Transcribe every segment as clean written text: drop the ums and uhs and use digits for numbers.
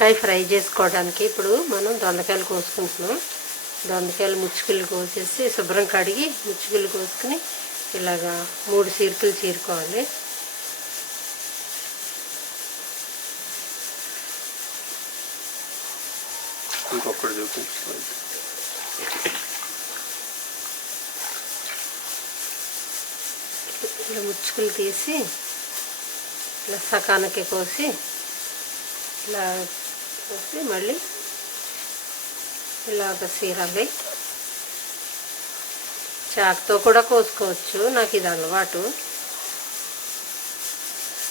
దొండకాయ ఫ్రై చేసుకోవడానికి ఇప్పుడు మనం దొండకాయలు కోసుకుంటున్నాం. దొండకాయలు ముచ్చుకులు కోసేసి శుభ్రం కడిగి ముచ్చుకులు కోసుకుని ఇలాగా 3 చీరికలు చీరుకోవాలి. ఇంకొకటి చూపించుకోవాలి. ఇలా ముచ్చుకులు తీసి ఇలా సకానికి కోసి ఇలా కోసి మళ్ళీ ఇలాగ చీరాలి. చాకుతో కూడా కోసుకోవచ్చు, నాకు ఇది అలవాటు.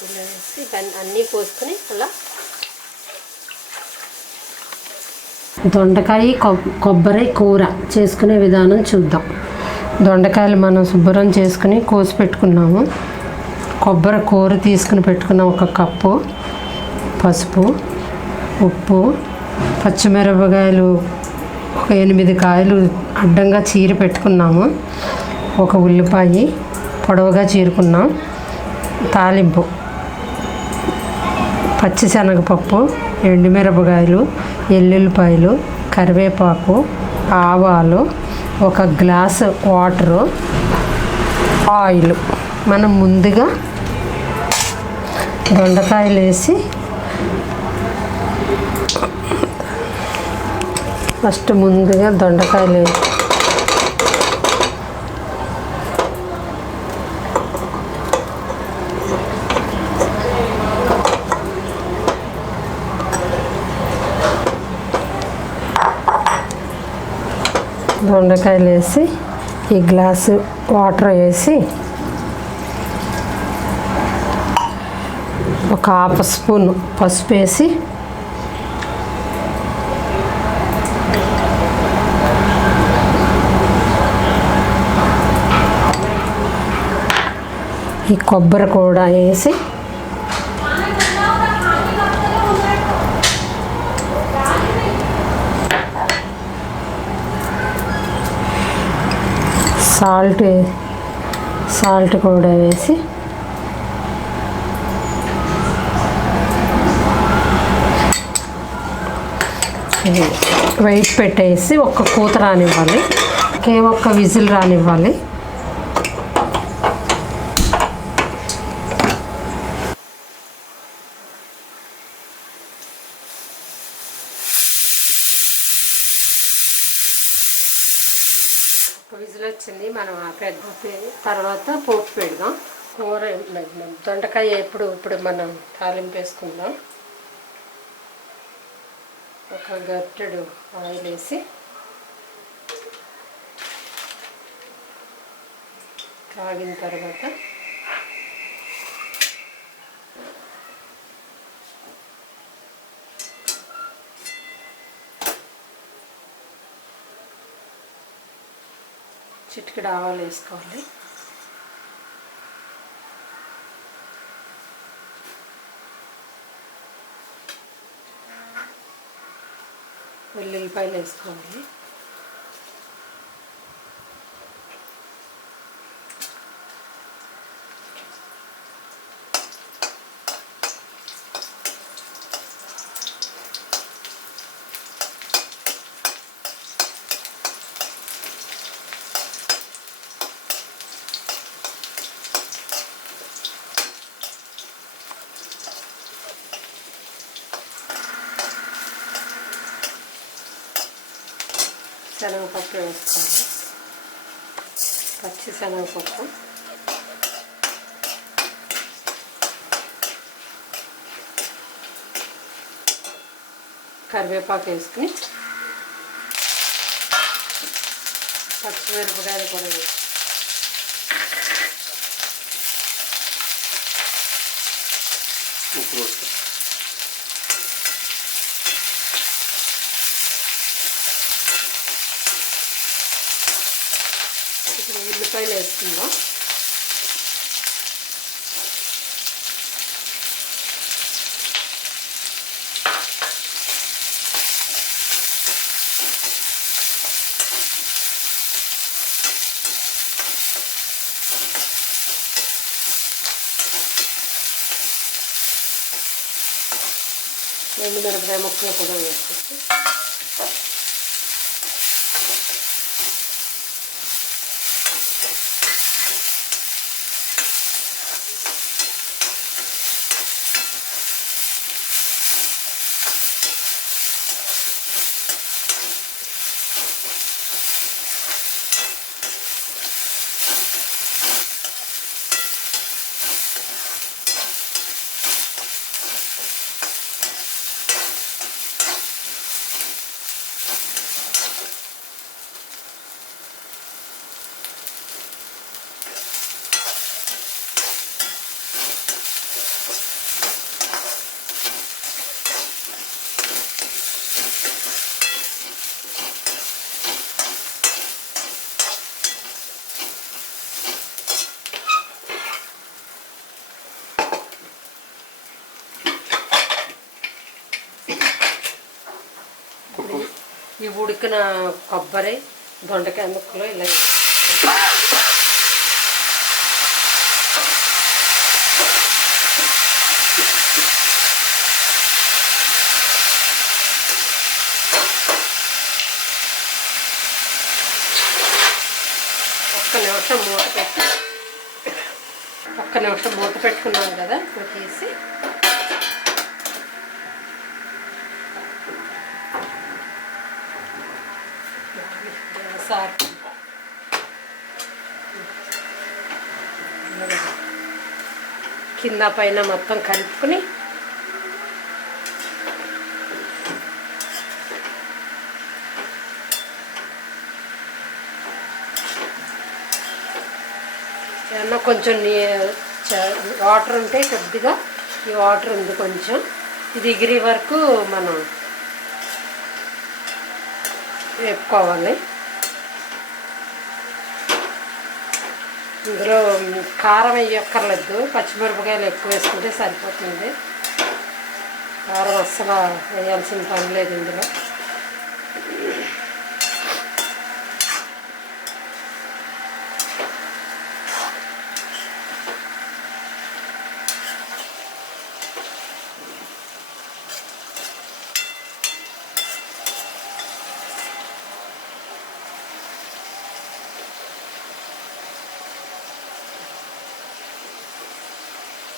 ఇలా వేసి అన్నీ కోసుకొని అలా దొండకాయ కొబ్బరి కూర చేసుకునే విధానం చూద్దాం. దొండకాయలు మనం శుభ్రం చేసుకుని కోసి పెట్టుకున్నాము. కొబ్బరి కూర తీసుకుని పెట్టుకున్నాం. 1 కప్పు పసుపు, ఉప్పు, పచ్చిమిరపకాయలు 8 కాయలు అడ్డంగా చీరి పెట్టుకున్నాము. 1 ఉల్లిపాయ పొడవుగా చీరుకున్నాం. తాలింపు పచ్చిశనగపప్పు, ఎండుమిరపకాయలు, ఎల్లుల్లిపాయలు, కరివేపాకు, ఆవాలు, 1 గ్లాసు వాటరు, ఆయిల్. మనం ముందుగా దొండకాయలు వేసి ముందుగా దొండకాయలు వేసి ఈ గ్లాసు వాటర్ వేసి 1/2 స్పూన్ పసుపు వేసి ఈ కొబ్బరి కూడా వేసి సాల్ట్ కూడా వేసి వెయిట్ పెట్టేసి 1 కూత రానివ్వాలి. 1 విజిల్ రానివ్వాలి. విజిల్ వచ్చింది. మనం ఆపేద్దాం. తర్వాత పోపు పెడదాం. కూర దొండకాయ ఇప్పుడు మనం తాలింపు వేసుకుందాం. 1 గరిటెడు ఆయిల్ వేసి కాగిన తర్వాత చిటికెడు ఆవాలు వేసుకోవాలి. వెల్లుల్లిపాయలు వేసుకోవాలి. శనగపప్పు వేసుకోవాలి. పచ్చి శనగపప్పు, కరివేపాకు వేసుకుని పచ్చిమిరపకాయలు కూడా వేసి ఉప్పు ఇప్పుడు ఉల్లిపాయలు వేసుకుందాం. ఎండుమిరపకాయ ముక్కలు కూడా వేసేసి ఈ ఉడికిన కొబ్బరి దొండకాయ ముక్కలు ఇలా ఒక్క నిమిషం మూత పెట్టుకున్నాం కదా ఇప్పుడు తీసి కింద పైన మొత్తం కలుపుకుని ఏమన్నా కొంచెం వాటర్ ఉంటే కొద్దిగా ఈ వాటర్ ఉంది కొంచెం ఇది ఎగిరి వరకు మనం వేపుకోవాలి. ఇందులో కారం వేయక్కర్లేదు, పచ్చిమిరపకాయలు ఎక్కువ వేసుకుంటే సరిపోతుంది. కారం అస్సలు వేయాల్సిన పని లేదు ఇందులో.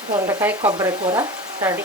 దొండకాయ కొబ్బరి కూర రెడీ.